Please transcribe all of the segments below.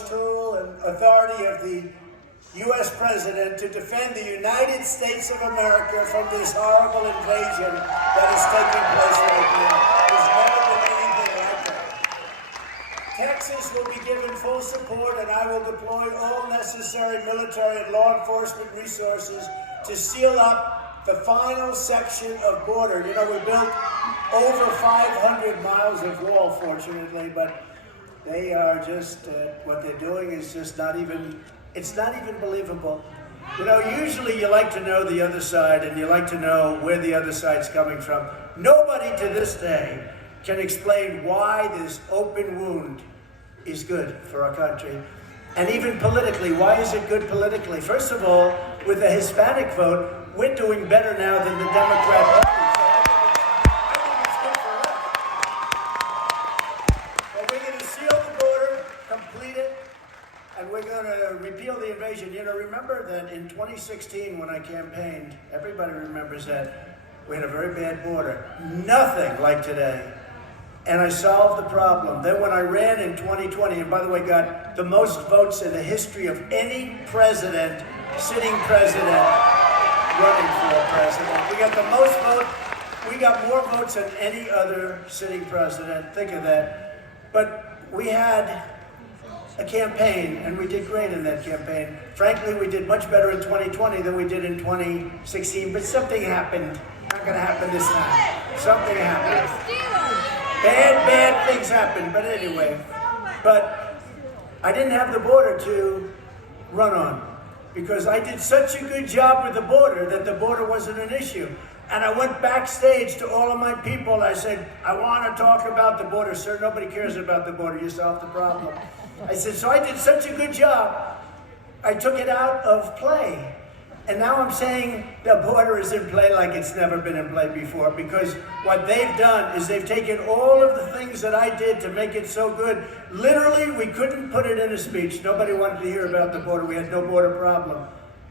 powerless tool and authority of the U.S. President to defend the United States of America from this horrible invasion that is taking place right now. There's never been anything like that. Texas will be given full support, and I will deploy all necessary military and law enforcement resources to seal up the final section of border. You know, we built over 500 miles of wall, fortunately, but they are just, what they're doing is just not even, it's not even believable. You know, usually you like to know the other side and you like to know where the other side's coming from. Nobody to this day can explain why this open wound is good for our country. And even politically, why is it good politically? First of all, with the Hispanic vote, we're doing better now than the Democrat Party. Repeal the invasion. You know, remember that in 2016 when I campaigned, everybody remembers that, we had a very bad border. Nothing like today. And I solved the problem. Then when I ran in 2020, and by the way, got the most votes in the history of any president, sitting president, running for president. We got the most votes. We got more votes than any other sitting president. Think of that. But we had a campaign, and we did great in that campaign. Frankly, we did much better in 2020 than we did in 2016, but something happened. Not gonna happen this time. Something happened. Bad things happened, but anyway. But I didn't have the border to run on, because I did such a good job with the border that the border wasn't an issue. And I went backstage to all of my people. I said, I want to talk about the border. Sir, nobody cares about the border. You solved the problem. I said, so I did such a good job, I took it out of play. And now I'm saying the border is in play like it's never been in play before, because what they've done is they've taken all of the things that I did to make it so good. Literally, we couldn't put it in a speech. Nobody wanted to hear about the border. We had no border problem.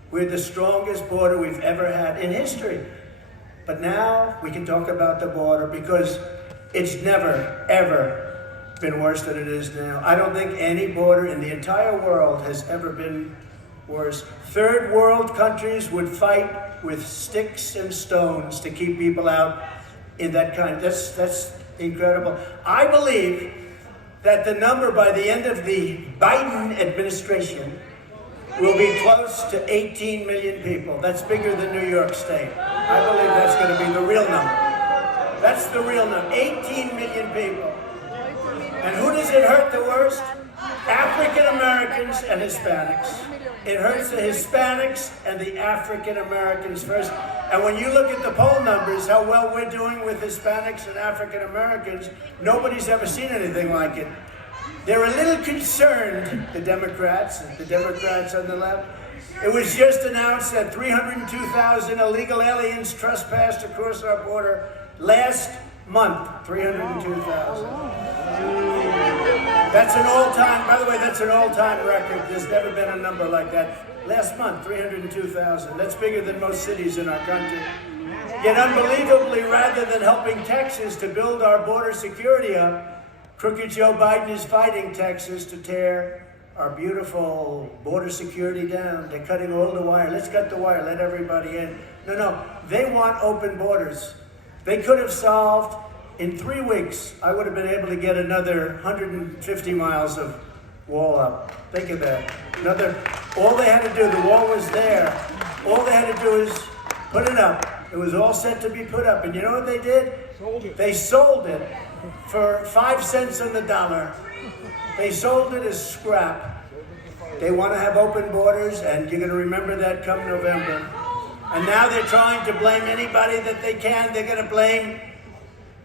We're the strongest border we've ever had in history. But now we can talk about the border because it's never, ever been worse than it is now. I don't think any border in the entire world has ever been worse. Third world countries would fight with sticks and stones to keep people out in that kind. That's incredible. I believe that the number by the end of the Biden administration will be close to 18 million people. That's bigger than New York State. I believe that's going to be the real number. That's the real number. 18 million people. And who does it hurt the worst? African Americans and Hispanics. It hurts the Hispanics and the African Americans first. And when you look at the poll numbers, how well we're doing with Hispanics and African Americans, nobody's ever seen anything like it. They're a little concerned, the Democrats on the left. It was just announced that 302,000 illegal aliens trespassed across our border last month. 302,000. That's an all-time, by the way, that's an all-time record. There's never been a number like that. Last month, 302,000. That's bigger than most cities in our country. Yet unbelievably, rather than helping Texas to build our border security up, crooked Joe Biden is fighting Texas to tear our beautiful border security down. They're cutting all the wire. Let's cut the wire, let everybody in. No, they want open borders. They could have solved, in 3 weeks, I would have been able to get another 150 miles of wall up. Think of that. All they had to do, the wall was there. All they had to do is put it up. It was all set to be put up. And you know what they did? They sold it for 5 cents on the dollar. They sold it as scrap. They want to have open borders, and you're going to remember that come November. And now they're trying to blame anybody that they can. They're going to blame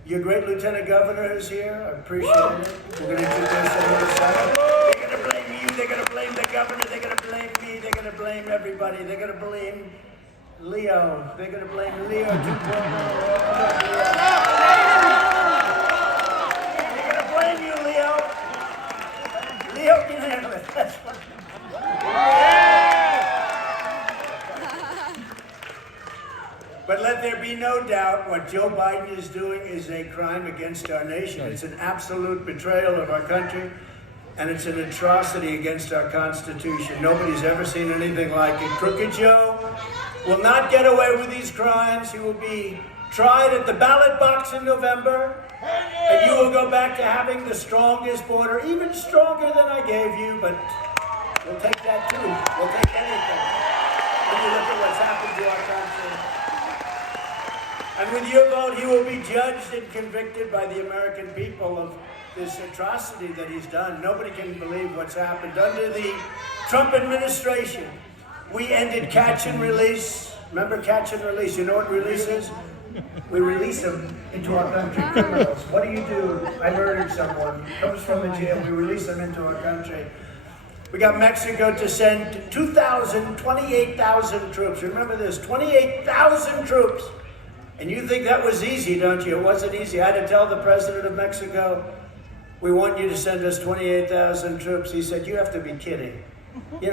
your great Lieutenant Governor who's here. I appreciate it. We're going to introduce him in a second. They're going to blame you. They're going to blame the governor. They're going to blame me. They're going to blame everybody. They're going to blame Leo. They're going to blame Leo. They're going to blame you, Leo. Leo can handle it. That's fine. But let there be no doubt, what Joe Biden is doing is a crime against our nation. It's an absolute betrayal of our country. and it's an atrocity against our Constitution. Nobody's ever seen anything like it. Crooked Joe will not get away with these crimes. He will be tried at the ballot box in November, and you will go back to having the strongest border, even stronger than I gave you, but we'll take that too. We'll take anything. When you look at what's happened to our country. And with your vote, he will be judged and convicted by the American people of this atrocity that he's done. Nobody can believe what's happened. Under the Trump administration, we ended catch and release. Remember catch and release? You know what release is? We release them into our country. Criminals. What do? I murdered someone. Comes from the jail. We release them into our country. We got Mexico to send 28,000 troops. Remember this, 28,000 troops. And you think that was easy, don't you? It wasn't easy. I had to tell the president of Mexico, we want you to send us 28,000 troops. He said, you have to be kidding. You know,